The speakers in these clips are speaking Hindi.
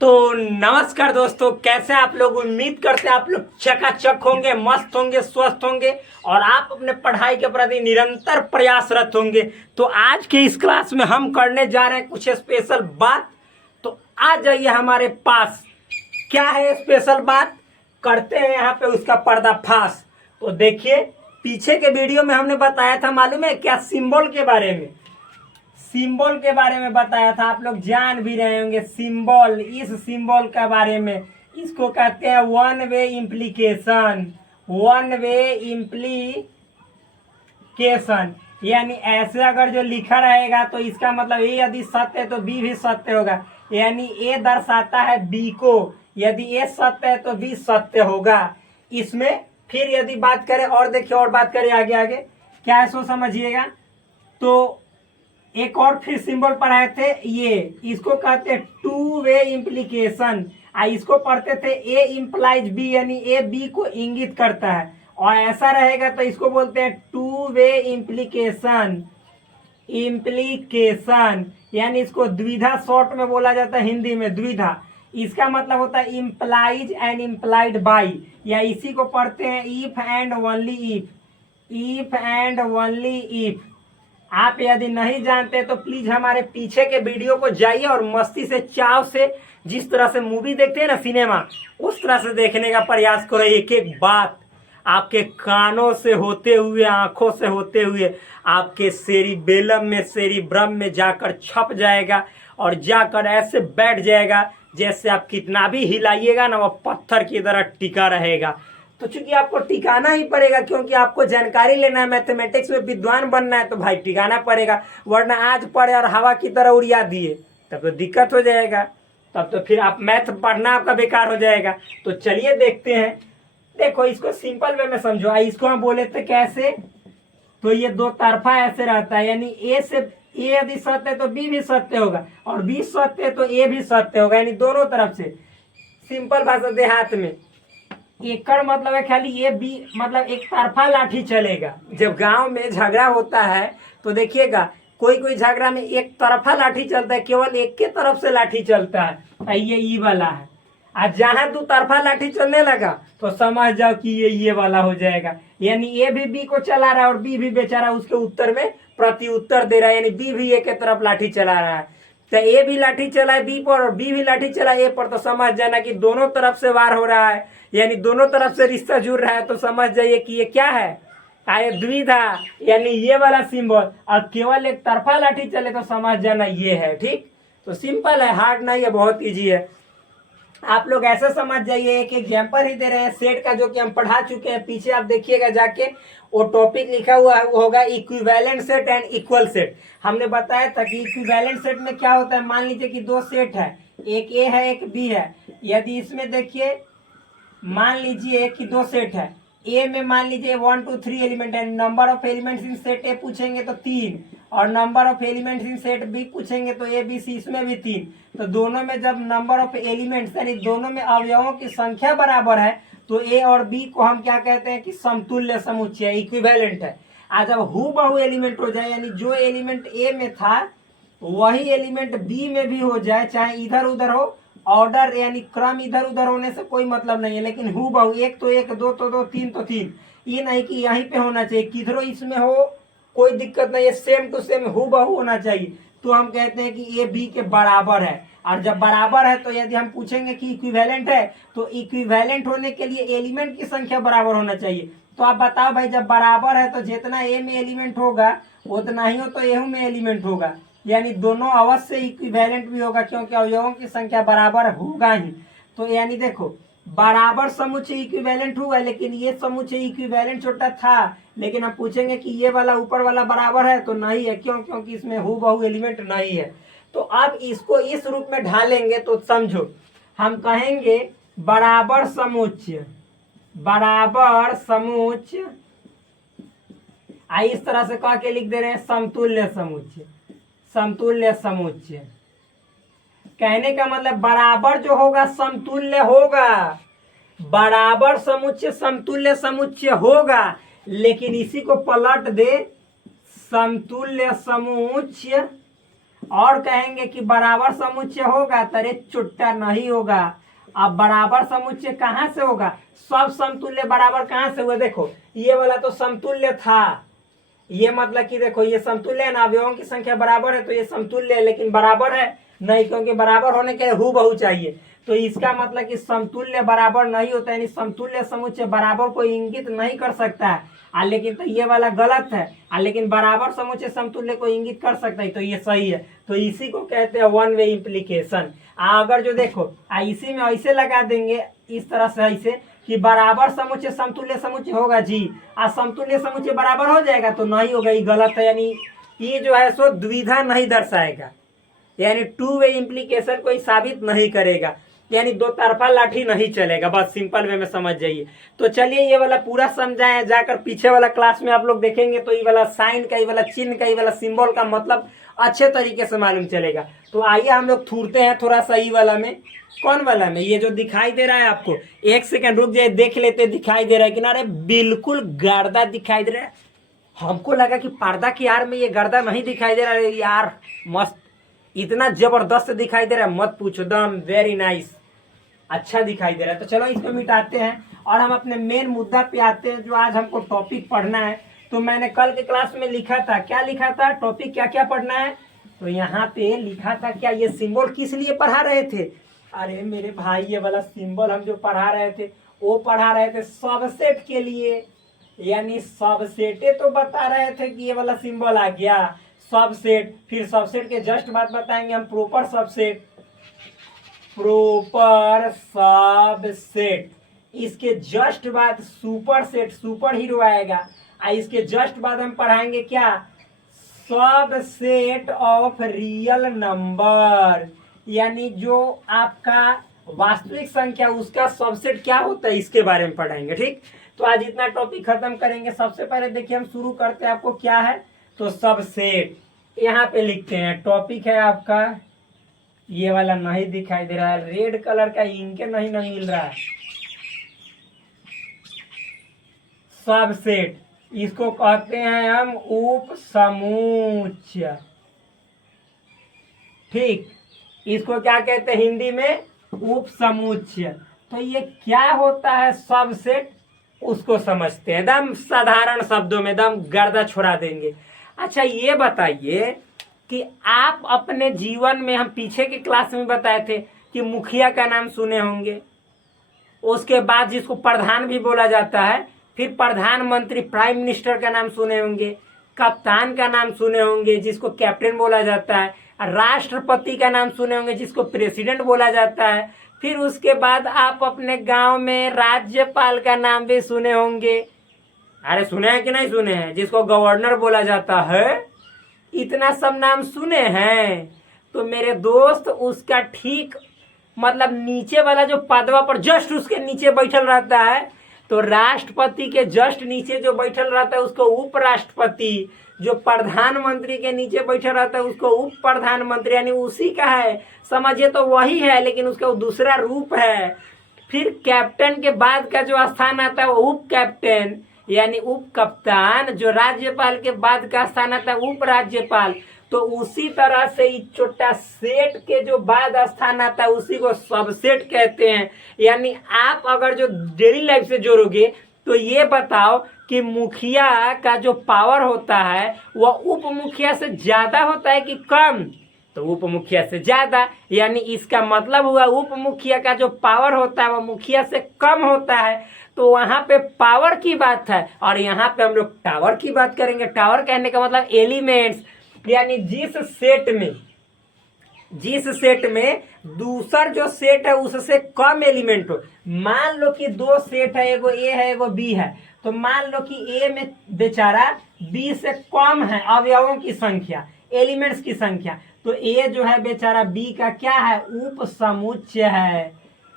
तो नमस्कार दोस्तों, कैसे आप लोग। उम्मीद करते हैं आप लोग चकाचक होंगे, मस्त होंगे, स्वस्थ होंगे और आप अपने पढ़ाई के प्रति निरंतर प्रयासरत होंगे। तो आज के इस क्लास में हम करने जा रहे हैं कुछ स्पेशल बात। तो आ जाइए हमारे पास। क्या है स्पेशल बात, करते हैं यहाँ पे उसका पर्दाफाश। तो देखिए, पीछे के वीडियो में हमने बताया था, मालूम है क्या, सिंबल के बारे में। सिंबल के बारे में बताया था, आप लोग जान भी रहे होंगे। सिंबल, इस सिंबल के बारे में, इसको कहते हैं one way implication. One way implication यानी ऐसे अगर जो लिखा रहेगा तो इसका मतलब ए यदि सत्य है तो बी भी सत्य होगा। यानी ए दर्शाता है बी को, यदि ए सत्य है तो बी सत्य होगा। इसमें फिर यदि बात करें और देखिए, और बात करें आगे आगे क्या है सो समझिएगा। तो एक और फिर सिंबल पढ़ाए थे, ये इसको कहते हैं टू वे इम्प्लीकेशन। इसको पढ़ते थे ए इम्प्लाइज बी, यानी ए बी को इंगित करता है। और ऐसा रहेगा तो इसको बोलते हैं टू वे इम्प्लीकेशन। इम्प्लीकेशन यानी इसको द्विधा शॉर्ट में बोला जाता है, हिंदी में द्विधा। इसका मतलब होता है इम्प्लाइज एंड इम्प्लाइड बाई, या इसी को पढ़ते हैं if and only if. If and only if. आप यदि नहीं जानते तो प्लीज हमारे पीछे के वीडियो को जाइए और मस्ती से, चाव से, जिस तरह से मूवी देखते हैं ना सिनेमा, उस तरह से देखने का प्रयास करो। एक एक बात आपके कानों से होते हुए, आंखों से होते हुए आपके सेरिबेलम में, सेरिब्रम में जाकर छप जाएगा और जाकर ऐसे बैठ जाएगा जैसे आप कितना भी हिलाइएगा ना, वो पत्थर की तरह टिका रहेगा। तो चूंकि आपको टिकाना ही पड़ेगा, क्योंकि आपको जानकारी लेना है, मैथमेटिक्स में विद्वान बनना है, तो भाई टिकाना पड़ेगा। वरना आज पढ़े और हवा की तरह उड़िया दिए तब तो दिक्कत हो जाएगा। तब तो फिर आप मैथ पढ़ना आपका बेकार हो जाएगा। तो चलिए देखते हैं। देखो, इसको सिंपल वे में समझो। इसको हम बोले थे कैसे, तो ये दो तरफा ऐसे रहता है, यानी ए से ए यदि सत्य है तो बी भी सत्य होगा, और बी सत्य है तो ए भी सत्य होगा, यानी दोनों तरफ से। सिंपल भाषा देहात में एकड़ मतलब है खाली ये बी, मतलब एक तरफा लाठी चलेगा। जब गांव में झगड़ा होता है तो देखिएगा, कोई कोई झगड़ा में एक तरफा लाठी चलता है, केवल एक के तरफ से लाठी चलता है। ये ई वाला है। आज जहां दो तरफा लाठी चलने लगा तो समझ जाओ कि ये वाला हो जाएगा। यानी ए भी बी को चला रहा है और बी भी बेचारा उसके उत्तर में प्रति उत्तर दे रहा है, यानी बी भी ए के तरफ लाठी चला रहा है। तो ए भी लाठी चला है बी पर और बी भी लाठी चला ए पर, तो समझ जाना कि दोनों तरफ से वार हो रहा है, यानी दोनों तरफ से रिश्ता जुड़ रहा है। तो समझ जाइए कि ये क्या है, आए द्विधा, यानी ये वाला सिंबल। और केवल एक तरफा लाठी चले तो समझ जाना ये है। ठीक, तो सिंपल है, हार्ड नहीं है, बहुत इजी है। आप लोग ऐसे समझ जाइए। एक एग्जाम्पल ही दे रहे हैं सेट का, जो कि हम पढ़ा चुके हैं। पीछे आप देखिएगा जाके, वो टॉपिक लिखा हुआ होगा equivalent set and equal set. हमने बताया था कि इक्विवेलेंट सेट में क्या होता है। मान लीजिए कि दो सेट है, एक ए है एक बी है। यदि इसमें देखिए, मान लीजिए कि दो सेट है, ए में मान लीजिए 1 2 3 एलिमेंट है। Number of elements in set A पूछेंगे तो 3, और number of elements in set B पूछेंगे तो ए बी सी, इसमें भी 3। तो दोनों में जब नंबर ऑफ एलिमेंट्स यानी दोनों में अवयवों की संख्या बराबर है तो ए और बी को हम क्या कहते हैं कि समतुल्य समुच्चय, इक्विवेलेंट है। आज जब हूबहू एलिमेंट हो जाए, यानी जो एलिमेंट ए में था वही एलिमेंट बी में भी हो जाए, चाहे इधर उधर हो, ऑर्डर यानी क्रम इधर उधर होने से कोई मतलब नहीं है, लेकिन हूबहू एक तो एक, दो तो दो, तीन तो तीन, ये नहीं कि यहीं पे होना चाहिए, किधरों इसमें हो कोई दिक्कत नहीं है, सेम टू सेम हूबहू होना चाहिए। तो हम कहते हैं कि ए बी के बराबर है। और जब बराबर है तो यदि हम पूछेंगे कि इक्विवेलेंट है, तो इक्विवेलेंट होने के लिए एलिमेंट की संख्या बराबर होना चाहिए। तो आप बताओ भाई, जब बराबर है तो जितना ए में एलिमेंट होगा उतना ही हो तो ए में एलिमेंट होगा, यानी दोनों अवश्य इक्विवेलेंट भी होगा, क्योंकि अवयवों की संख्या बराबर होगा ही। तो यानी देखो, बराबर समुच्चय इक्विवेलेंट हुआ, लेकिन ये समुच्चय इक्विवेलेंट छोटा था। लेकिन हम पूछेंगे कि ये वाला ऊपर वाला बराबर है, तो नहीं है। क्यों? क्योंकि इसमें हूबहू एलिमेंट नहीं है। तो अब इसको इस रूप में ढालेंगे तो समझो, हम कहेंगे बराबर समुच्चय, बराबर समुच्चय। इस तरह से कह के लिख दे रहे हैं समतुल्य समुच्चय, समतुल्य समुच्चय। कहने का मतलब बराबर जो होगा समतुल्य होगा, बराबर समुच्चय समतुल्य समुच्चय होगा। लेकिन इसी को पलट दे, समतुल्य समुच्चय और कहेंगे कि बराबर समुच्चय होगा, तरे चुट्टा नहीं होगा। अब बराबर समुच्चय कहाँ से होगा, सब समतुल्य बराबर कहाँ से हुए, देखो ये वाला तो समतुल्य था, ये मतलब कि देखो ये समतुल्य है ना, अवयवों की संख्या बराबर है तो ये समतुल्य है, लेकिन बराबर है नहीं, क्योंकि बराबर होने के हूबहू चाहिए। तो इसका मतलब कि समतुल्य बराबर नहीं होता, यानी समतुल्य समुच्चय बराबर को इंगित नहीं कर सकता है। लेकिन तो ये वाला गलत है, लेकिन बराबर समुच्चय समतुल्य को इंगित कर सकता है, तो ये सही है। तो इसी को कहते हैं वन वे इम्प्लीकेशन। अगर जो देखो इसी में ऐसे लगा देंगे इस तरह से, ऐसे कि बराबर समुच्चय समतुल्य समुच्चय होगा जी, समतुल्य समुच्चय बराबर हो जाएगा, तो नहीं होगा, ये गलत है। यानी ये जो है सो द्विधा नहीं दर्शाएगा, यानी टू वे इम्प्लीकेशन कोई साबित नहीं करेगा, यानी दो तरफा लाठी नहीं चलेगा, बस सिंपल वे में समझ जाइए। तो चलिए ये वाला पूरा समझाएं, जाकर पीछे वाला क्लास में आप लोग देखेंगे तो ये वाला साइन का, ये वाला चिन्ह का, ये वाला सिंबल का मतलब अच्छे तरीके से मालूम चलेगा। तो आइए हम लोग थूरते हैं थोड़ा सा ई वाला में। कौन वाला में, ये जो दिखाई दे रहा है आपको, एक सेकंड रुक जाए, देख लेते दिखाई दे रहा है कि ना, अरे बिल्कुल गर्दा दिखाई दे रहा है। हमको लगा कि पर्दा की आड़ में ये गर्दा नहीं दिखाई दे रहा है यार, मस्त इतना जबरदस्त दिखाई दे रहा है, मत पूछो, दम वेरी नाइस, अच्छा दिखाई दे रहा है। तो चलो इसको मिटाते हैं और हम अपने मेन मुद्दा पे आते हैं, जो आज हमको टॉपिक पढ़ना है। तो मैंने कल के क्लास में लिखा था, क्या लिखा था, टॉपिक क्या क्या पढ़ना है, तो यहाँ पे लिखा था क्या, ये सिंबल किस लिए पढ़ा रहे थे, अरे मेरे भाई ये वाला सिंबल हम जो पढ़ा रहे थे वो पढ़ा रहे थे सबसेट के लिए, यानी सबसेटे तो बता रहे थे कि ये वाला सिंबल आ गया सबसेट, फिर सबसेट के जस्ट बाद बताएंगे हम प्रॉपर सबसेट, प्रॉपर सबसेट, इसके जस्ट बाद सुपर सेट, सुपर हीरो आएगा, इसके जस्ट बाद हम पढ़ाएंगे क्या, सबसेट ऑफ रियल नंबर, यानी जो आपका वास्तविक संख्या उसका सबसेट क्या होता है, इसके बारे में पढ़ाएंगे, ठीक। तो आज इतना टॉपिक खत्म करेंगे। सबसे पहले देखिए हम शुरू करते हैं, आपको क्या है, तो सबसेट यहाँ पे लिखते हैं, टॉपिक है आपका, ये वाला नहीं दिखाई दे रहा है, रेड कलर का इंक नहीं मिल रहा है, सबसेट, इसको कहते हैं हम उप समुच्चय, ठीक, इसको क्या कहते हैं हिंदी में, उप समुच्चय। तो ये क्या होता है सबसेट, उसको समझते हैं, एकदम साधारण शब्दों में, एकदम गर्दा छोड़ा देंगे। अच्छा ये बताइए कि आप अपने जीवन में, हम पीछे के क्लास में बताए थे कि मुखिया का नाम सुने होंगे, उसके बाद जिसको प्रधान भी बोला जाता है, फिर प्रधानमंत्री प्राइम मिनिस्टर का नाम सुने होंगे, कप्तान का नाम सुने होंगे जिसको कैप्टन बोला जाता है, राष्ट्रपति का नाम सुने होंगे जिसको प्रेसिडेंट बोला जाता है, फिर उसके बाद आप अपने गांव में राज्यपाल का नाम भी सुने होंगे, अरे सुने हैं कि नहीं सुने हैं, जिसको गवर्नर बोला जाता है, इतना सब नाम सुने हैं। तो मेरे दोस्त उसका ठीक मतलब नीचे वाला जो पदवा पर जस्ट उसके नीचे बैठल रहता है, तो राष्ट्रपति के जस्ट नीचे जो बैठल रहता है उसको उपराष्ट्रपति, जो प्रधानमंत्री के नीचे बैठा रहता है उसको उप प्रधानमंत्री, यानी उसी का है, समझिए तो वही है लेकिन उसका दूसरा रूप है। फिर कैप्टन के बाद का जो स्थान आता है वो उप कैप्टन, यानी उप कप्तान, जो राज्यपाल के बाद का स्थान आता है उप राज्यपाल। तो उसी तरह से छोटा सेट के जो बाद स्थान आता है उसी को सबसेट कहते हैं। यानी आप अगर जो डेली लाइफ से जोड़ोगे तो ये बताओ कि मुखिया का जो पावर होता है वह उप मुखिया से ज्यादा होता है कि कम, तो उप मुखिया से ज्यादा, यानी इसका मतलब हुआ उप मुखिया का जो पावर होता है वह मुखिया से कम होता है। तो वहां पे पावर की बात है और यहाँ पे हम लोग टावर की बात करेंगे। टावर कहने का मतलब एलिमेंट्स, यानी जिस सेट में दूसर जो सेट है उससे कम एलिमेंट हो। मान लो कि दो सेट है, एगो ए है एगो बी है, तो मान लो कि ए में बेचारा बी से कम है अवयवों की संख्या, एलिमेंट्स की संख्या, तो ए जो है बेचारा बी का क्या है, उप समुच्चय है,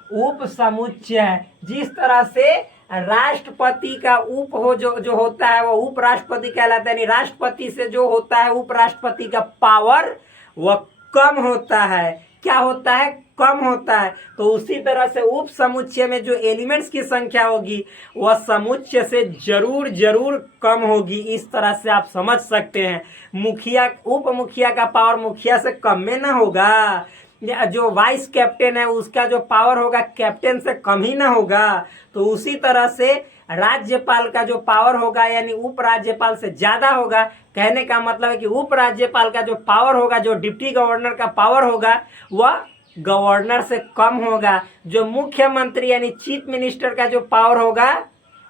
उप समुच्चय है। जिस तरह से राष्ट्रपति का उप हो जो होता है वो उपराष्ट्रपति कहलाता है, यानी राष्ट्रपति से जो होता है उपराष्ट्रपति का पावर वह कम होता है, क्या होता है, कम होता है, तो उसी तरह से उप समुच्चय में जो एलिमेंट्स की संख्या होगी वह समुच्चय से जरूर जरूर कम होगी। इस तरह से आप समझ सकते हैं। मुखिया उप मुखिया का पावर मुखिया से कम में ना होगा, जो वाइस कैप्टन है उसका जो पावर होगा कैप्टन से कम ही ना होगा। तो उसी तरह से राज्यपाल का जो पावर होगा यानी उप राज्यपाल से ज्यादा होगा। कहने का मतलब है कि उप राज्यपाल का जो पावर होगा, जो डिप्टी गवर्नर का पावर होगा, वह गवर्नर से कम होगा। जो मुख्यमंत्री यानी चीफ मिनिस्टर का जो पावर होगा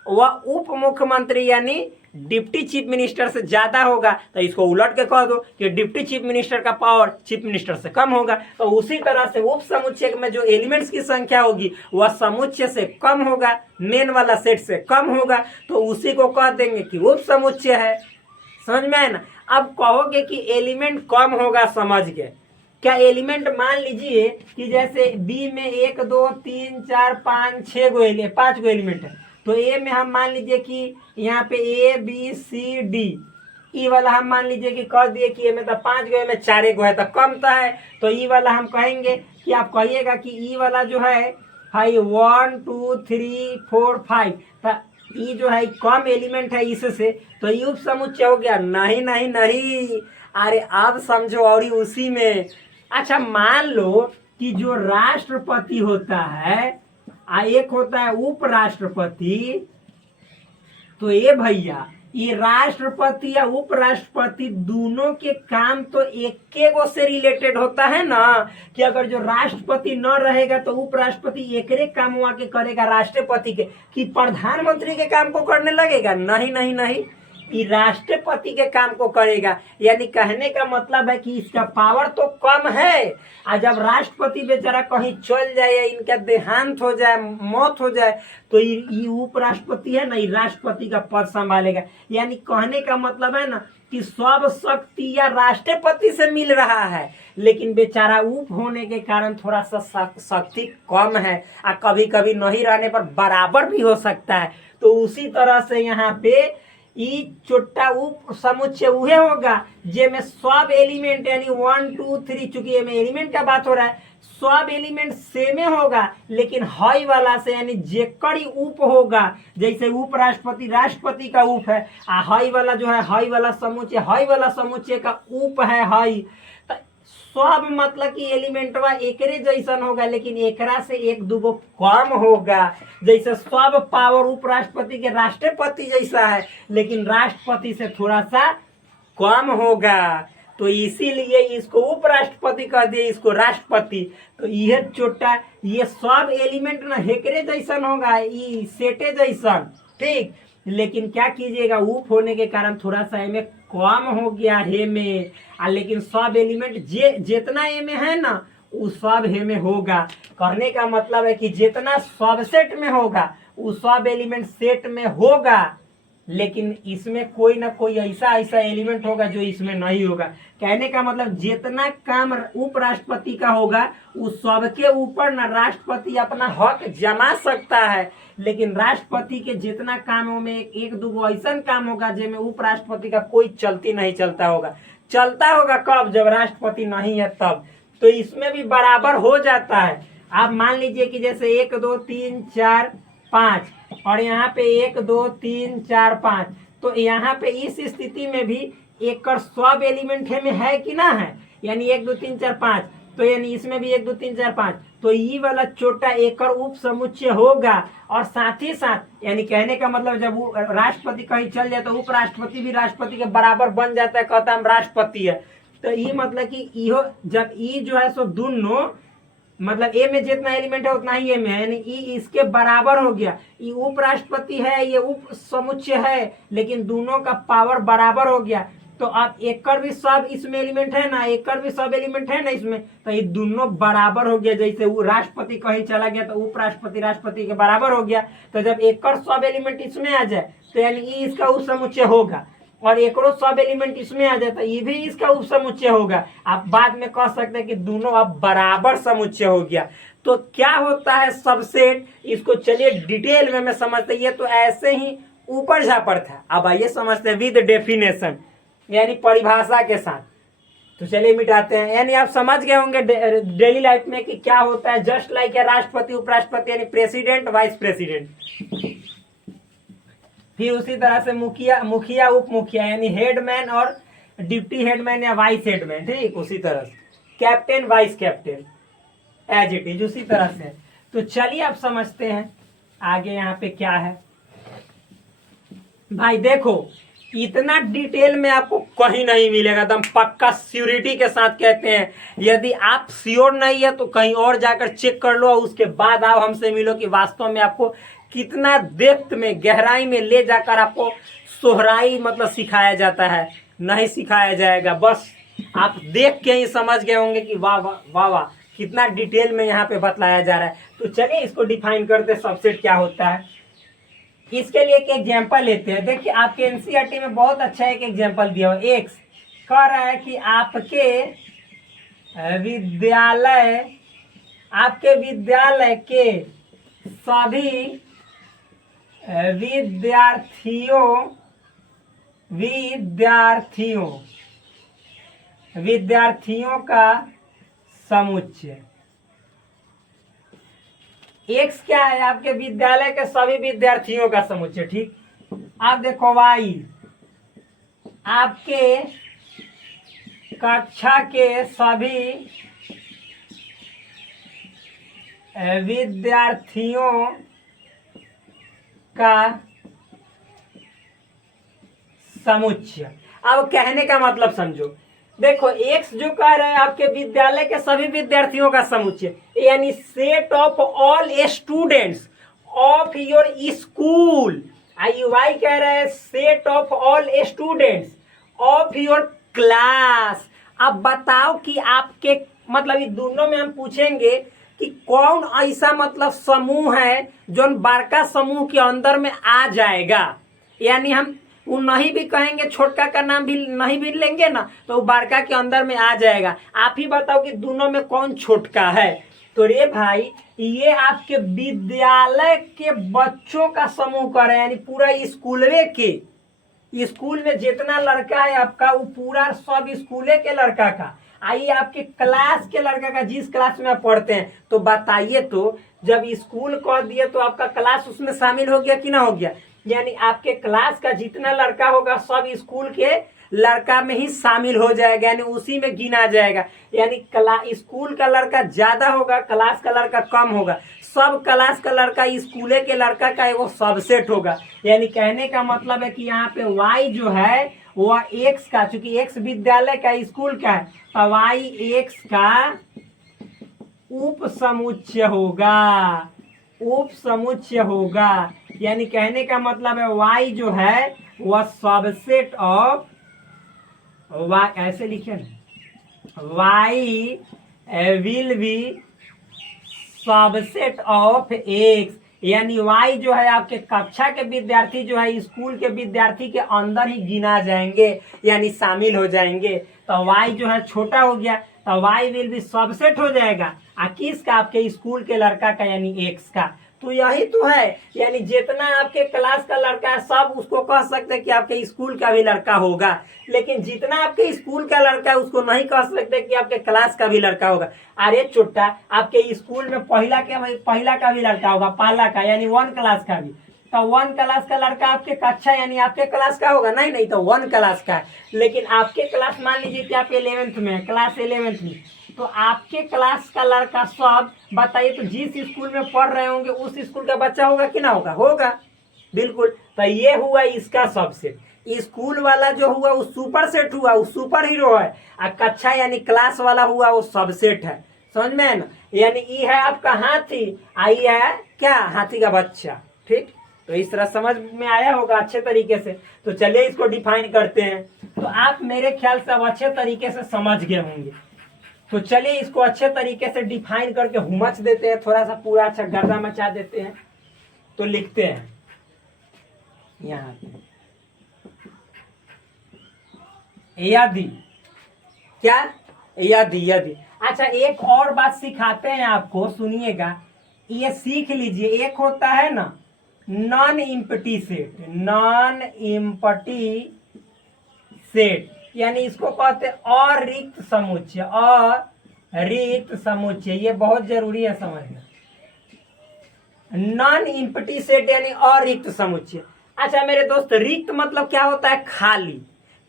वह उप मुख्यमंत्री यानी डिप्टी चीफ मिनिस्टर से ज्यादा होगा। तो इसको उलट के कह दो कि डिप्टी चीफ मिनिस्टर का पावर चीफ मिनिस्टर से कम होगा। तो उसी तरह से उप समुच्चय में जो एलिमेंट्स की संख्या होगी वह समुच्चय से कम होगा, मेन वाला सेट से कम होगा। तो उसी को कह देंगे कि उप समुच्चय है। समझ में आए ना। अब कहोगे कि एलिमेंट कम होगा, समझ गए क्या। एलिमेंट मान लीजिए कि जैसे बी में 1 2 3 4 5 6 5 गो एलिमेंट है, तो ए में हम मान लीजिए कि यहाँ पे ए बी सी डी, ई वाला हम मान लीजिए कि कर दिए कि ए में तो 5 गो में 4 गो है तो कम तो है। तो ई वाला हम कहेंगे कि आप कहिएगा कि ई वाला जो है 1 2 3 4 5, तो ई जो है कम एलिमेंट है इससे, तो ई उप समुच्चय हो गया। नहीं नहीं नहीं, अरे आप समझो और उसी में। अच्छा मान लो कि जो राष्ट्रपति होता है एक होता है उपराष्ट्रपति, तो ये भैया ये राष्ट्रपति या उपराष्ट्रपति दोनों के काम तो एक गो से रिलेटेड होता है ना, कि अगर जो राष्ट्रपति न रहेगा तो उपराष्ट्रपति एकरे काम आके करेगा राष्ट्रपति के, कि प्रधानमंत्री के काम को करने लगेगा। नहीं नहीं नहीं, ये राष्ट्रपति के काम को करेगा। यानी कहने का मतलब है कि इसका पावर तो कम है, और जब राष्ट्रपति बेचारा कहीं चल जाए या इनका देहांत हो जाए, मौत हो जाए, तो ये उपराष्ट्रपति है ना, ये राष्ट्रपति का पद संभालेगा। यानी कहने का मतलब है ना कि सब शक्ति या राष्ट्रपति से मिल रहा है, लेकिन बेचारा उप होने के कारण थोड़ा सा शक्ति कम है, और कभी कभी नहीं रहने पर बराबर भी हो सकता है। तो उसी तरह से यहाँ पे ई छोटा उप समुच्चय उहे होगा जेमे सब एलिमेंट यानी 1 2 3, चूंकि में एलिमेंट का बात हो रहा है, सब एलिमेंट सेमे होगा, लेकिन हाई वाला से यानी जेकड़ी उप होगा, जैसे उपराष्ट्रपति राष्ट्रपति का उप है, हाई वाला जो है हाई वाला समुच्चय का उप है हाई। सब मतलब कि एलिमेंटवा एकरे जैसन होगा, लेकिन एकरा से 1 2 गो कम होगा। जैसे सब पावर उपराष्ट्रपति के राष्ट्रपति जैसा है, लेकिन राष्ट्रपति से थोड़ा सा कम होगा। तो इसीलिए इसको उपराष्ट्रपति कह दिए, इसको राष्ट्रपति। तो यह छोटा ये सब एलिमेंट ना हेकरे जैसन होगा, ये सेटे जैसन, ठीक। लेकिन क्या कीजिएगा, उप होने के कारण थोड़ा सा ए में कम हो गया हे में, लेकिन सब एलिमेंट जितना ए में है ना वो सब हे में होगा। कहने का मतलब है कि जितना सबसेट में होगा वो सब एलिमेंट सेट में होगा, लेकिन इसमें कोई ना कोई ऐसा एलिमेंट होगा जो इसमें नहीं होगा। कहने का मतलब जितना काम उपराष्ट्रपति का होगा उस सबके ऊपर ना राष्ट्रपति अपना हक जमा सकता है, लेकिन राष्ट्रपति के जितना कामों में 1 2 गो ऐसा काम होगा जिसमें उपराष्ट्रपति का कोई चलती नहीं चलता होगा। चलता होगा कब, जब राष्ट्रपति नहीं है तब। तो इसमें भी बराबर हो जाता है। आप मान लीजिए कि जैसे 1 2 3 4 5 और यहाँ पे 1 2 3 4 5, तो यहाँ पे इस स्थिति में भी एक सब एलिमेंट में है कि ना है, यानी 1 2 3 4 5, तो यानी इसमें भी 1 2 3 4 5, तो ये वाला छोटा एकर उप समुच्चय होगा। और साथ ही साथ यानी कहने का मतलब जब राष्ट्रपति कहीं चल जाए तो उपराष्ट्रपति भी राष्ट्रपति के बराबर बन जाता है, कहता हम राष्ट्रपति है। तो ये मतलब कि इहो जब ई जो है सो दोनों मतलब ए में जितना एलिमेंट है उतना ही ए में है, यानी ई इसके बराबर हो गया। ये उपराष्ट्रपति है, ये उप समुच्चय है, लेकिन दोनों का पावर बराबर हो गया। तो अब एकर भी सब इसमें एलिमेंट है ना, एकर भी सब एलिमेंट है ना इसमें, तो ये दोनों बराबर हो गया। जैसे वो राष्ट्रपति कहीं चला गया तो उपराष्ट्रपति राष्ट्रपति के बराबर हो गया। तो जब एकर सब एलिमेंट इसमें आ जाए तो यानी ई इसका उप समुच्चय होगा, और एकरो सब एलिमेंट इसमें आ जाता है, ये भी इसका उप समुच्चय होगा। आप बाद में कह सकते हैं कि दोनों अब बराबर समुच्चय हो गया। तो क्या होता है सबसेट, इसको चलिए डिटेल में समझते हैं। ये तो ऐसे ही ऊपर झापड़ था, अब आइए समझते हैं विद डेफिनेशन यानी परिभाषा के साथ। तो चलिए मिटाते हैं। यानी आप समझ गए होंगे डेली लाइफ में कि क्या होता है। जस्ट लाइक ए राष्ट्रपति, उपराष्ट्रपति यानी प्रेसिडेंट, वाइस प्रेसिडेंट। फिर उसी तरह से मुखिया, मुखिया, उप मुखिया यानी हेडमैन और डिप्टी हेडमैन या वाइस हेडमैन। ठीक उसी तरह से captain, vice captain, as it is उसी तरह से। तो चलिए आप समझते हैं आगे यहाँ पे क्या है। भाई देखो, इतना डिटेल में आपको कहीं नहीं मिलेगा, एकदम पक्का श्योरिटी के साथ कहते हैं। यदि आप श्योर नहीं है तो कहीं और जाकर चेक कर लो, उसके बाद आप हमसे मिलो कि वास्तव में आपको कितना डेप्थ में, गहराई में ले जाकर आपको सोहराई मतलब सिखाया जाता है। नहीं सिखाया जाएगा, बस आप देख के ही समझ गए होंगे कि वाह वाह वाह वाह कितना डिटेल में यहाँ पे बतलाया जा रहा है। तो चलिए इसको डिफाइन करते, सबसेट क्या होता है। इसके लिए एक एग्जाम्पल लेते हैं। देखिए आपके एनसीईआरटी में बहुत अच्छा एक एग्जाम्पल दिया हुआ। एक्स कह रहा है कि आपके विद्यालय के सभी विद्यार्थियों का समुच्चय। एक्स क्या है? आपके विद्यालय के सभी विद्यार्थियों का समुच्चय। ठीक, अब देखो वाई आपके कक्षा के सभी विद्यार्थियों का समुच्चय। अब कहने का मतलब समझो, देखो एक्स जो कह रहे हैं आपके विद्यालय के सभी विद्यार्थियों का समुच्चय, यानी set of all students of your school. Y कह रहे हैं set of all students of your class. अब बताओ कि आपके मतलब ये दोनों में हम पूछेंगे कि कौन ऐसा मतलब समूह है जो बड़का समूह के अंदर में आ जाएगा। यानी हम वो नहीं भी कहेंगे, छोटका का नाम भी नहीं भी लेंगे ना, तो वो बड़का के अंदर में आ जाएगा। आप ही बताओ कि दोनों में कौन छोटका है। तो रे भाई, ये आपके विद्यालय के बच्चों का समूह कर रहे हैं, यानी पूरा स्कूलवे के, स्कूल में जितना लड़का है आपका वो पूरा सब स्कूले के लड़का का। आइए आपके क्लास के लड़का का, जिस क्लास में आप पढ़ते हैं। तो बताइए, तो जब स्कूल कह दिए तो आपका क्लास उसमें शामिल हो गया कि ना हो गया। यानी आपके क्लास का जितना लड़का होगा सब स्कूल के लड़का में ही शामिल हो जाएगा, यानी उसी में गिना जाएगा। यानी स्कूल का लड़का ज्यादा होगा, क्लास का लड़का कम होगा। सब क्लास का लड़का स्कूले के लड़का का एगो सबसेट होगा। यानी कहने का मतलब है कि यहाँ पे वाई जो है वह एक्स का, चूंकि एक्स विद्यालय का स्कूल का है, तो वाई एक्स का उप समुच्चय होगा, उप समुच्चय होगा। यानी कहने का मतलब है वाई जो है वह सबसेट ऑफ वाई, ऐसे लिखे Y will be subset of X. यानी वाई जो है आपके कक्षा के विद्यार्थी जो है स्कूल के विद्यार्थी के अंदर ही गिना जाएंगे, यानी शामिल हो जाएंगे। तो वाई जो है छोटा हो गया, तो वाई विल बी सबसेट हो जाएगा किसका? आपके स्कूल के लड़का का, यानी एक्स का। तो यही तो है, यानी जितना आपके क्लास का लड़का है सब उसको कह सकते हैं कि आपके स्कूल का भी लड़का होगा। लेकिन जितना आपके स्कूल का लड़का है उसको नहीं कह सकते कि आपके क्लास का भी लड़का होगा। अरे चुट्टा, आपके स्कूल में पहला का भी लड़का होगा, पहला का यानी 1 क्लास का भी। तो 1 क्लास का लड़का आपके कक्षा यानी आपके क्लास का होगा, नहीं तो 1 क्लास का है। लेकिन आपके क्लास मान लीजिए कि आप 11th में है, क्लास 11th में, तो आपके क्लास का लड़का सब बताइए तो जिस स्कूल में पढ़ रहे होंगे उस स्कूल का बच्चा होगा कि ना होगा? होगा, बिल्कुल। तो ये हुआ इसका सबसेट। स्कूल वाला जो हुआ वो सुपर सेट हुआ, वो सुपर हीरो है। और कक्षा यानी क्लास वाला हुआ वो सबसेट है। समझ में है ना? यानी ये है आपका हाथी, आई है क्या? हाथी का बच्चा। ठीक, तो इस तरह समझ में आया होगा अच्छे तरीके से। तो चलिए इसको डिफाइन करते हैं। तो आप मेरे ख्याल से अब अच्छे तरीके से समझ गए होंगे। तो चलिए इसको अच्छे तरीके से डिफाइन करके हुमच देते हैं, थोड़ा सा पूरा अच्छा गर्दा मचा देते हैं। तो लिखते हैं यहाँ पे, यदि क्या? यदि अच्छा, एक और बात सिखाते हैं आपको, सुनिएगा, ये सीख लीजिए। एक होता है ना non empty set, non empty set, यानी इसको कहते हैं अरिक्त समुच्चय। अरिक्त समुच्चय ये बहुत जरूरी है समझना। नॉन इम्पटी सेट यानी अरिक्त समुच्चय। अच्छा मेरे दोस्त, रिक्त मतलब क्या होता है? खाली।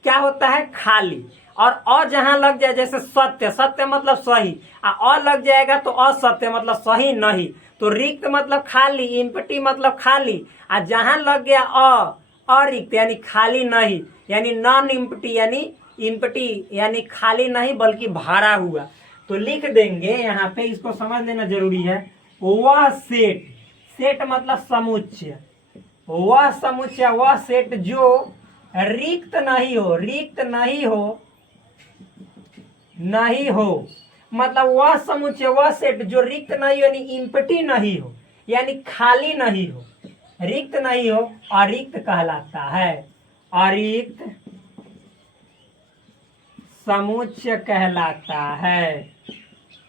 क्या होता है? खाली। और अ जहां लग जाए, जैसे सत्य, सत्य मतलब सही, अ लग जाएगा तो असत्य मतलब सही नहीं। तो रिक्त मतलब खाली, इम्पटी मतलब खाली, और जहां लग गया अरिक्त यानी खाली नहीं, यानी नॉन इम्पटी यानी इम्पटी यानी खाली नहीं बल्कि भरा हुआ। तो लिख देंगे यहाँ पे, इसको समझ लेना जरूरी है। वह सेट, सेट मतलब समुच्चय, वह समुच्चय, वह सेट जो रिक्त नहीं हो, रिक्त नहीं हो, नहीं हो मतलब वह समुच्चय, वह सेट जो रिक्त नहीं हो यानी इम्पटी नहीं हो, यानी खाली नहीं हो, रिक्त नहीं हो, अरिक्त कहलाता है। अरिक्त समुच्चय कहलाता है,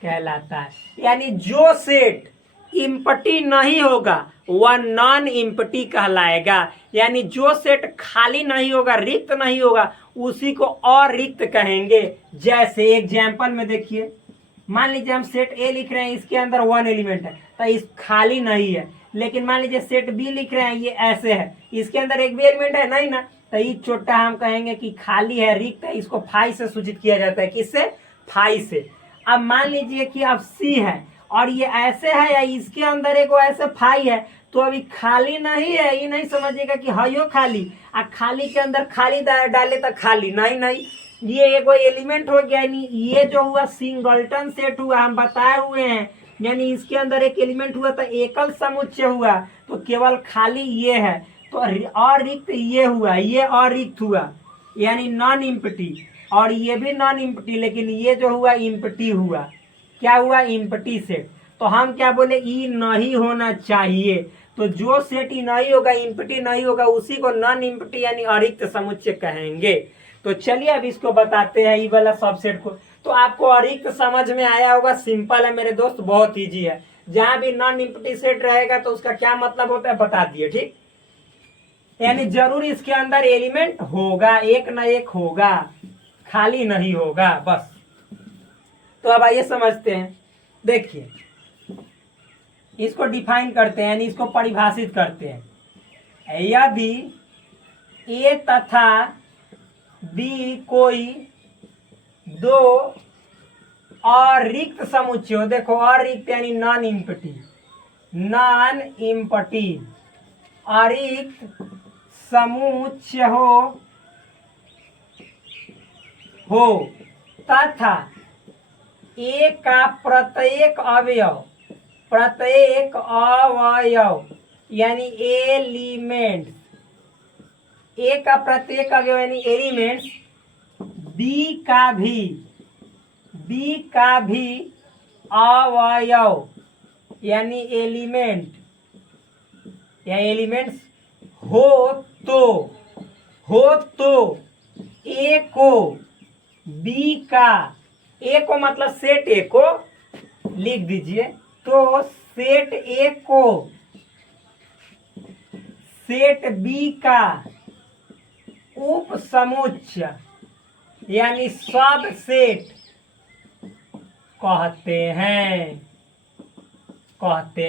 कहलाता है। यानी जो सेट इम्पटी नहीं होगा वह नॉन इम्पटी कहलाएगा। यानी जो सेट खाली नहीं होगा, रिक्त नहीं होगा, उसी को अरिक्त कहेंगे। जैसे एग्जाम्पल में देखिए, मान लीजिए हम सेट ए लिख रहे हैं, इसके अंदर 1 एलिमेंट है तो इस खाली नहीं है। लेकिन मान लीजिए सेट बी लिख रहे हैं, ये ऐसे है, इसके अंदर एक भी एलिमेंट है नहीं ना, तो ये छोटा हम कहेंगे कि खाली है, रिक्त है। इसको फाई से सूचित किया जाता है। किससे? फाई से। अब मान लीजिए कि अब सी है और ये ऐसे है या इसके अंदर एक ऐसे फाई है, तो अभी खाली नहीं है, ये नहीं समझिएगा कि हयो खाली, आ खाली के अंदर खाली डाले तो खाली नहीं, नहीं, ये एगो एलिमेंट हो गया। यानी ये जो हुआ सिंगल्टन सेट हुआ, हम बताए हुए हैं, यानी इसके अंदर एक एलिमेंट हुआ तो एकल समुच्चय हुआ, तो केवल खाली ये है। तो अरिक्त ये हुआ, ये अरिक्त हुआ यानी नॉन इम्पटी, और ये भी नॉन इम्पटी, लेकिन ये जो हुआ इम्पटी हुआ। क्या हुआ? Empty set. तो हम क्या बोले? ई नहीं होना चाहिए। तो जो सेट ई नहीं होगा, इम्पटी नहीं होगा, उसी को नॉन इम्पटी यानी अरिक्त समुच्चय कहेंगे। तो चलिए अब इसको बताते हैं, ई वाला सबसेट को। तो आपको अरिक्त समझ में आया होगा, सिंपल है मेरे दोस्त, बहुत इजी है। जहां भी नॉन इम्पटी सेट रहेगा तो उसका क्या मतलब होता है बता दिए, ठीक। यानी जरूर इसके अंदर एलिमेंट होगा, एक न एक होगा, खाली नहीं होगा, बस। तो अब आइए समझते हैं। देखिए इसको डिफाइन करते हैं, यानी इसको परिभाषित करते हैं। यदि ए तथा बी कोई दो अरिक्त समुच्चय हो, देखो अरिक्त यानी नॉन इम्पटी, नॉन इम्पटी अरिक्त समुच्चय हो तथा ए का प्रत्येक अवयव, प्रत्येक अवयव यानी एलिमेंट, ए का प्रत्येक अवयव यानी एलिमेंट्स, बी का भी अवयव यानी एलिमेंट या एलिमेंट्स हो तो ए को बी का, ए को मतलब सेट ए को लिख दीजिए, तो सेट ए को सेट बी का उप समुच्चय यानी सब सेट कहते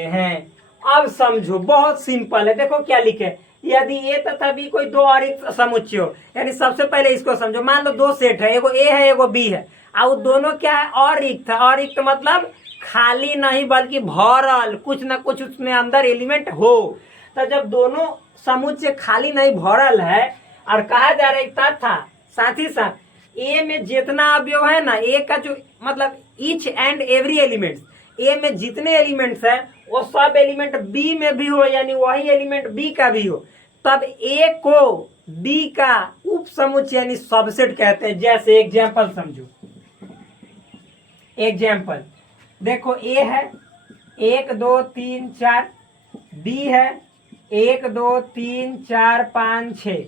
हैं। अब समझो, बहुत सिंपल है। देखो क्या लिखे, यदि ए तथा बी कोई दो अरिक्त समुच्चय हो, यानी सबसे पहले इसको समझो। मान लो दो सेट है, एगो ए है एगो बी है, और दोनों क्या है? अरिक्त है। अरिक्त मतलब खाली नहीं बल्कि भरल, कुछ ना कुछ उसमें अंदर एलिमेंट हो। तो जब दोनों समुच्चय खाली नहीं भरल है और कहा जा रहा है तथा साथ ही साथ ए में जितना अवयव है ना, ए का जो मतलब ईच एंड एवरी एलिमेंट्स, ए में जितने एलिमेंट्स हैं वो सब एलिमेंट बी में भी हो, यानी वही एलिमेंट बी का भी हो, तब ए को बी का उप समुच्चय यानी सबसेट कहते हैं। जैसे एग्जाम्पल समझो, एग्जाम्पल देखो, ए है 1 2 3 4, बी है 1 2 3 4 5 6।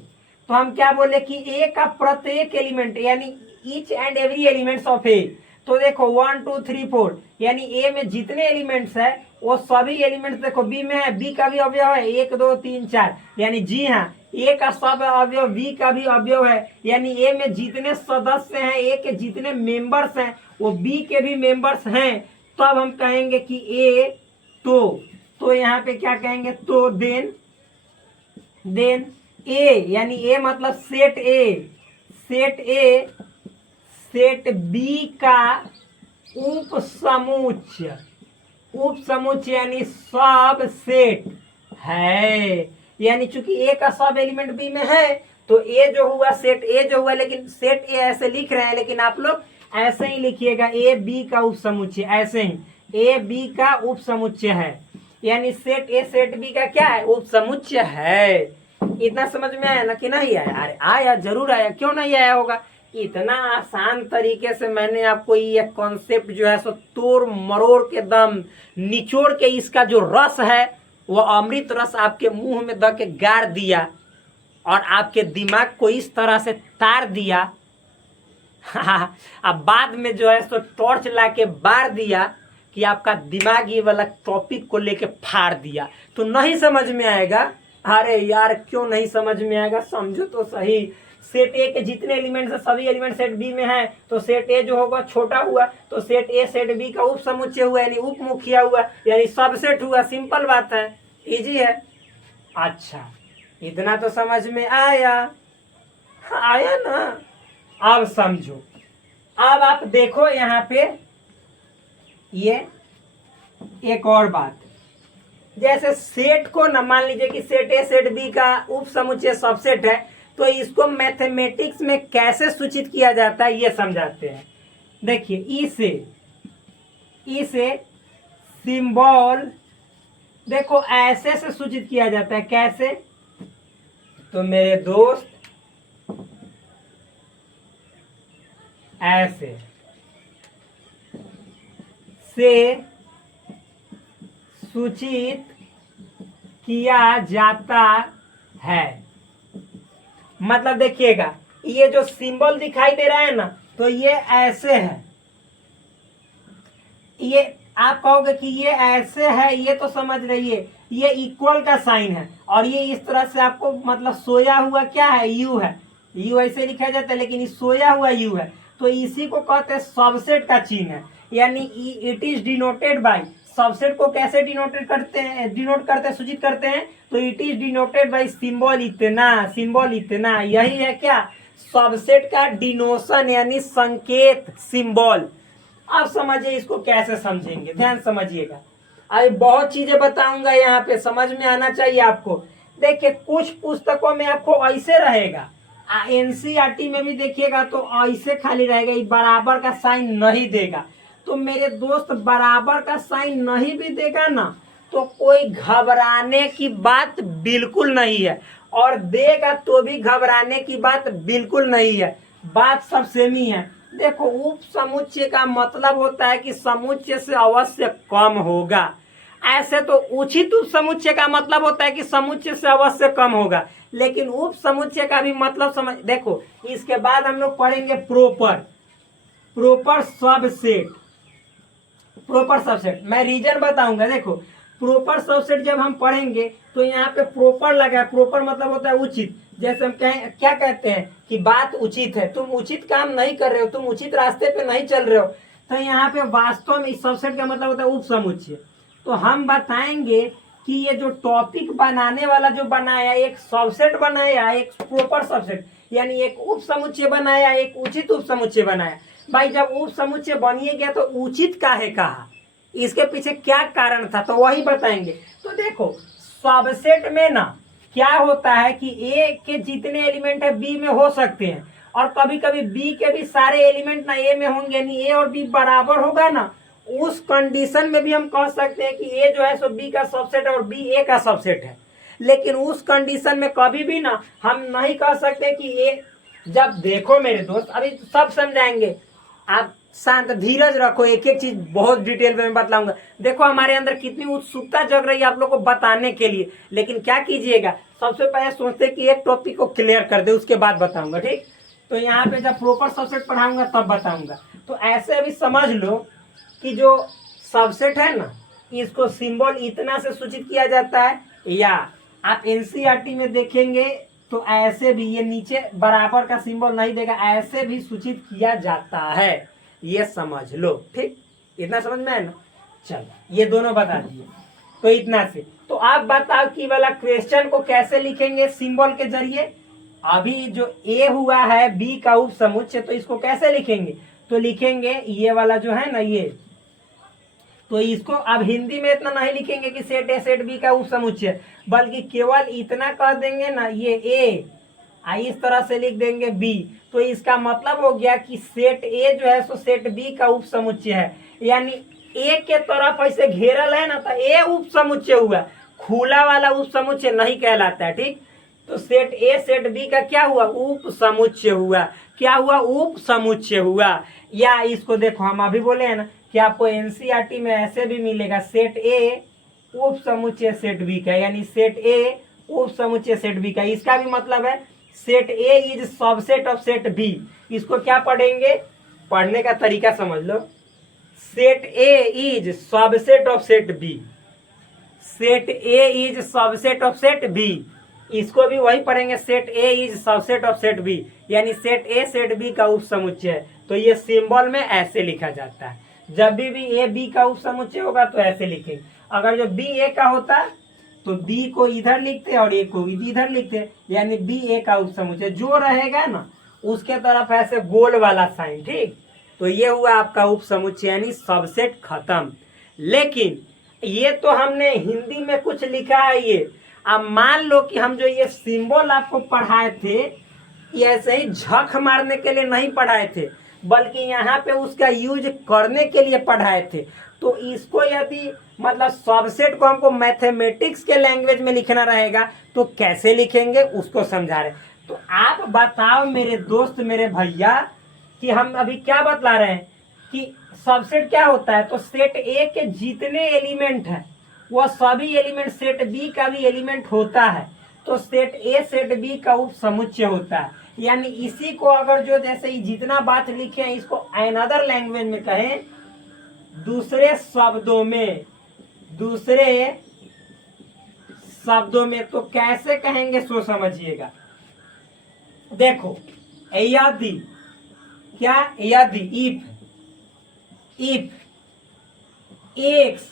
तो हम क्या बोले कि ए का प्रत्येक एलिमेंट यानी each and every elements of A, तो देखो 1 2 3 4 यानी ए में जितने एलिमेंट्स है वो सभी एलिमेंट्स देखो बी में है, बी का भी अवयव है 1 2 3 4, यानी जी हाँ ए का सब अवयव बी का भी अवयव है, यानी ए में जितने सदस्य हैं, ए के जितने मेंबर्स हैं वो बी के भी मेंबर्स हैं। तब हम कहेंगे कि ए तो यहाँ पे क्या कहेंगे, तो देन ए, यानी ए मतलब सेट बी का उपसमुच्चय यानी सब सेट है। यानी चूंकि ए का सब एलिमेंट बी में है तो ए जो हुआ सेट ए जो हुआ, लेकिन सेट ए ऐसे लिख रहे हैं, लेकिन आप लोग ऐसे ही लिखिएगा ए बी का उपसमुच्चय, ऐसे ही ए बी का उपसमुच्चय है, यानी सेट ए सेट बी का क्या है, उपसमुच्चय है। इतना समझ में आया ना कि नहीं आया? अरे आया, जरूर आया, क्यों नहीं आया होगा। इतना आसान तरीके से मैंने आपको ये कॉन्सेप्ट जो है सो तोड़ मरोड़ के दम निचोड़ के इसका जो रस है वो अमृत रस आपके मुंह में द के गाड़ दिया और आपके दिमाग को इस तरह से तार दिया अब बाद में जो है सो टॉर्च ला के बार दिया कि आपका दिमाग ये वाला टॉपिक को लेके फाड़ दिया। तो नहीं समझ में आएगा? अरे यार क्यों नहीं समझ में आएगा, समझो तो सही। सेट ए के जितने एलिमेंट्स है सभी एलिमेंट सेट बी में है, तो सेट ए जो होगा छोटा हुआ तो सेट ए सेट बी का उप समुच्चय हुआ, यानी उप मुखिया हुआ, यानी सबसेट हुआ। सिंपल बात है, इजी है। अच्छा इतना तो समझ में आया ना? अब समझो, अब आप देखो यहाँ पे ये एक और बात, जैसे सेट को न मान लीजिए कि सेट ए सेट बी का उप समुच्चय सबसेट है, तो इसको मैथमेटिक्स में कैसे सूचित किया जाता है ये समझाते हैं। देखिए इसे सिंबल देखो ऐसे से सूचित किया जाता है। कैसे? तो मेरे दोस्त ऐसे से सूचित किया जाता है। मतलब देखिएगा ये जो सिंबल दिखाई दे रहा है ना, तो ये ऐसे है, ये आप कहोगे कि ये ऐसे है, ये तो समझ रहिए ये इक्वल का साइन है, और ये इस तरह से आपको मतलब सोया हुआ क्या है, यू है। यू ऐसे लिखा जाता है, लेकिन ये सोया हुआ यू है, तो इसी को कहते हैं सबसेट का चिन्ह है। यानी it is denoted by, subset को कैसे डिनोट करते हैं, सूचित करते हैं, तो it is denoted by symbol इतना। यही है क्या, सबसेट का डिनोशन यानी संकेत, सिंबल। अब समझिए इसको कैसे समझेंगे, ध्यान समझिएगा। अभी बहुत चीजें बताऊंगा यहाँ पे, समझ में आना चाहिए आपको। देखिए कुछ पुस्तकों में आपको ऐसे रहेगा, एनसीईआरटी में भी देखिएगा तो ऐसे खाली रहेगा, ये बराबर का साइन नहीं देगा। तो मेरे दोस्त बराबर का साइन नहीं भी देगा ना, तो कोई घबराने की बात बिल्कुल नहीं है, और देगा तो भी घबराने की बात बिल्कुल नहीं है। बात सब सेम ही है। देखो उप समुच्चय का मतलब होता है कि समुच्चय से अवश्य कम होगा। ऐसे तो उचित उप समुच्चय का मतलब होता है कि समुच्चय से अवश्य कम होगा, लेकिन उप समुच्चय का भी मतलब समझ। देखो इसके बाद हम लोग पढ़ेंगे प्रॉपर सबसेट। मैं रीजन बताऊंगा। देखो प्रॉपर सबसेट जब हम पढ़ेंगे तो यहाँ पे प्रॉपर लगा है, प्रॉपर मतलब होता है उचित। जैसे हम क्या कहते हैं कि बात उचित है, तुम उचित काम नहीं कर रहे हो, तुम उचित रास्ते पे नहीं चल रहे हो, तो यहाँ पे वास्तव में इस सबसेट का मतलब होता है उप समुच्चय। तो हम बताएंगे कि ये जो टॉपिक बनाने वाला जो बनाया, एक सबसेट बनाया, एक प्रॉपर सबसेट, यानी एक उप समुच्चय बनाया, एक उचित उप समुच्चय बनाया। भाई जब उप समुच्चय बनिए गया तो उचित काहे कहा, इसके पीछे क्या कारण था, तो वही बताएंगे। तो देखो सबसेट में ना क्या होता है कि ए के जितने एलिमेंट है बी में हो सकते हैं, और कभी कभी बी के भी सारे एलिमेंट ना ए में होंगे, यानी ए और बी बराबर होगा ना, उस कंडीशन में भी हम कह सकते हैं कि ए जो है सो बी का सबसेट है और बी ए का सबसेट है। लेकिन उस कंडीशन में कभी भी ना हम नहीं कह सकते कि ए, जब देखो मेरे दोस्त अभी सब समझाएंगे, आप शांत धीरज रखो, एक एक चीज बहुत डिटेल में बतलाऊंगा। देखो हमारे अंदर कितनी उत्सुकता जग रही है आप लोग को बताने के लिए, लेकिन क्या कीजिएगा, सबसे पहले सोचते कि एक टॉपिक को क्लियर कर दे, उसके बाद बताऊंगा, ठीक। तो यहाँ पे जब प्रॉपर सबसेट पढ़ाऊंगा तब बताऊंगा। तो ऐसे अभी समझ लो कि जो सबसेट है ना, इसको सिंबल इतना से सूचित किया जाता है, या आप एनसीईआरटी में देखेंगे तो ऐसे भी ये नीचे बराबर का सिंबल नहीं देगा, ऐसे भी सूचित किया जाता है, ये समझ लो। ठीक, इतना समझ में है ना। चलो ये दोनों बता दिए, तो इतना से। तो आप बताओ कि वाला क्वेश्चन को कैसे लिखेंगे सिंबल के जरिए। अभी जो ए हुआ है बी का उप समुच्चय, तो इसको कैसे लिखेंगे, तो लिखेंगे ये वाला जो है ना ये, तो इसको अब हिंदी में इतना नहीं लिखेंगे कि सेट ए सेट बी का उप समुच्चय, बल्कि केवल इतना कह देंगे ना ये ए, इस तरह से लिख देंगे बी। तो इसका मतलब हो गया कि सेट ए जो है सो सेट बी का उप समुच्चय है, यानी ए के तरफ ऐसे घेरल है ना, तो ए उप समुच्चय हुआ, खुला वाला उप समुच्चय नहीं कहलाता है। ठीक, तो सेट ए सेट बी का क्या हुआ, उप समुच्चय हुआ। क्या हुआ, उप समुच्चय हुआ। या इसको देखो हम अभी बोले हैं ना कि आपको एनसीईआरटी में ऐसे भी मिलेगा, सेट ए उप समुच्चय सेट बी का, यानी सेट ए उप समुच्चय सेट बी का। इसका भी मतलब है set A is subset of set B. इसको क्या पढ़ेंगे, पढ़ने का तरीका समझ लो। Set A is subset of set B, set A is subset of set B. इसको भी वही पढ़ेंगे, set A is subset of set B, यानी सेट ए सेट बी का उप समुच्चय है। तो ये सिंबल में ऐसे लिखा जाता है। जब भी ए बी का उप समुच्चय होगा तो ऐसे लिखेंगे। अगर जो बी ए का होता तो बी को इधर लिखते और ए को इधर लिखते, यानी बी ए का उप समुच्चय जो रहेगा ना उसके तरफ ऐसे गोल वाला साइन। ठीक, तो ये हुआ आपका उप समुच्चय, यानी सबसेट खत्म। लेकिन ये तो हमने हिंदी में कुछ लिखा है ये। अब मान लो कि हम जो ये सिंबल आपको पढ़ाए थे, ये ऐसे ही झक मारने के लिए नहीं पढ़ाए थे, बल्कि यहाँ पे उसका यूज करने के लिए पढ़ाए थे। तो इसको यदि मतलब सबसेट को हमको मैथमेटिक्स के लैंग्वेज में लिखना रहेगा तो कैसे लिखेंगे उसको समझा रहे। तो आप बताओ मेरे दोस्त मेरे भैया कि हम अभी क्या बतला रहे हैं कि सबसेट क्या होता है। तो सेट ए के जितने एलिमेंट हैं वह सभी एलिमेंट सेट बी का भी एलिमेंट होता है, तो सेट ए सेट बी का उप समुच्चय होता है। यानी इसी को अगर जो जैसे ही जितना बात लिखे हैं इसको अनदर लैंग्वेज में कहें, दूसरे शब्दों में तो कैसे कहेंगे सो समझिएगा। देखो यदि क्या, यदि if X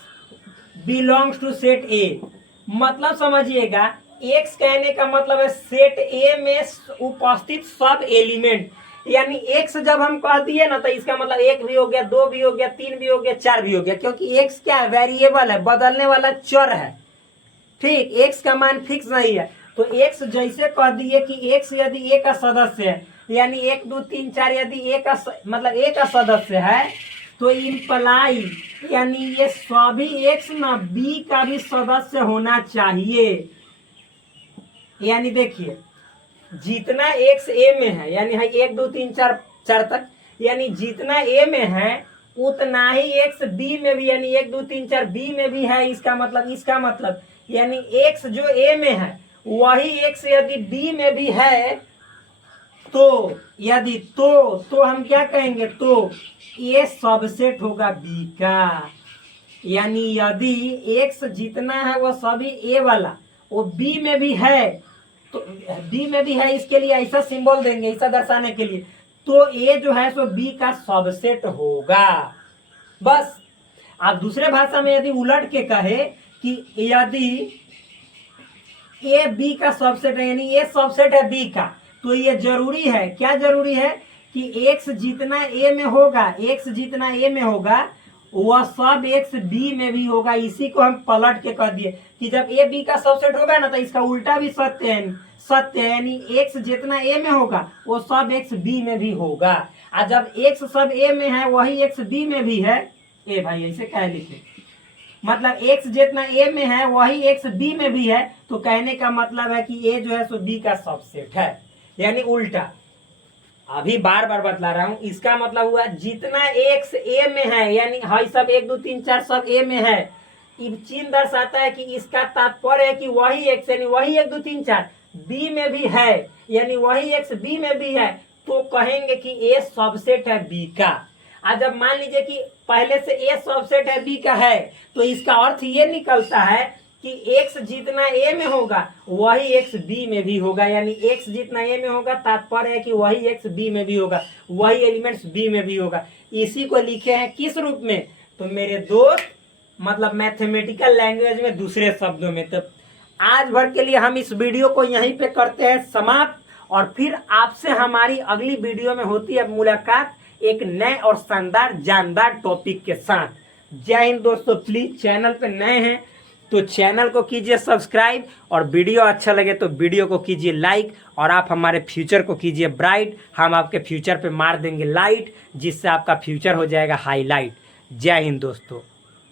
belongs to set A, मतलब समझिएगा एक्स कहने का मतलब है सेट ए में उपस्थित सब एलिमेंट। यानी एक्स जब हम कह दिए ना तो इसका मतलब एक भी हो गया, दो भी हो गया, तीन भी हो गया, चार भी हो गया, क्योंकि एक्स क्या है, वेरिएबल है, बदलने वाला चर है। ठीक, एक्स का मान फिक्स नहीं है। तो एक्स जैसे कह दिए कि एक्स यदि ए का सदस्य है, यानी 1 2 3 4 यदि ए का मतलब ए का सदस्य है, तो इम्प्लाई यानी ये सभी एक्स ना बी का भी सदस्य होना चाहिए। यानी देखिए जितना एक्स ए में है, यानी है 1 2 3 4 तक, यानी जितना ए में है उतना ही एक्स बी में भी, यानी 1 2 3 4 बी में भी है। इसका मतलब यानी एक्स जो ए में है वही एक्स यदि बी में भी है, तो यदि तो हम क्या कहेंगे, तो ये सबसेट होगा बी का। यानी यदि एक्स जितना है वह सभी ए वाला वो बी में भी है, तो बी में भी है, इसके लिए ऐसा सिंबल देंगे, ऐसा दर्शाने के लिए, तो ए जो है सो बी का सबसेट होगा। बस आप दूसरे भाषा में यदि उलट के कहे कि यदि ए बी का सबसेट है, यानी ए सबसेट है बी का, तो ये जरूरी है, क्या जरूरी है कि एक्स जितना ए में होगा वह सब एक्स बी में भी होगा। इसी को हम पलट के कह दिए कि जब ए बी का सबसेट होगा ना तो इसका उल्टा भी सत्य है, यानी एक्स जितना ए में होगा वो सब एक्स बी में भी होगा। और जब एक्स सब ए में है वही एक्स बी में भी है, ए भाई ऐसे कह लिखे, मतलब एक्स जितना ए में है वही एक्स बी में भी है, तो कहने का मतलब है कि ए जो है सो बी का सबसेट है, यानी उल्टा। अभी बार बार बतला रहा हूं, इसका मतलब हुआ जितना एक्स ए में है, यानी हई सब 1 2 3 4 सब ए में है, चिन्ह दर्शाता है कि इसका तात्पर्य है कि वही एक्स यानी वही 1 2 3 4 बी में भी है, यानी वही एक्स बी में भी है, तो कहेंगे कि ए सबसेट है बी का। आज जब मान लीजिए कि पहले से ए सबसेट है बी का है, तो इसका अर्थ ये निकलता है कि x जितना a में होगा वही x b में भी होगा, यानी x जितना a में होगा तात्पर्य है कि वही x b में भी होगा, वही एलिमेंट्स b में भी होगा। इसी को लिखे हैं किस रूप में, तो मेरे दोस्त मतलब मैथमेटिकल लैंग्वेज में दूसरे शब्दों में। तो आज भर के लिए हम इस वीडियो को यहीं पे करते हैं समाप्त, और फिर आपसे हमारी अगली वीडियो में होती है मुलाकात एक नए और शानदार जानदार टॉपिक के साथ। जय हिंद दोस्तों। प्लीज चैनल पे नए हैं तो चैनल को कीजिए सब्सक्राइब, और वीडियो अच्छा लगे तो वीडियो को कीजिए लाइक, और आप हमारे फ्यूचर को कीजिए ब्राइट। हम आपके फ्यूचर पे मार देंगे लाइट, जिससे आपका फ्यूचर हो जाएगा हाईलाइट। जय हिंद दोस्तों।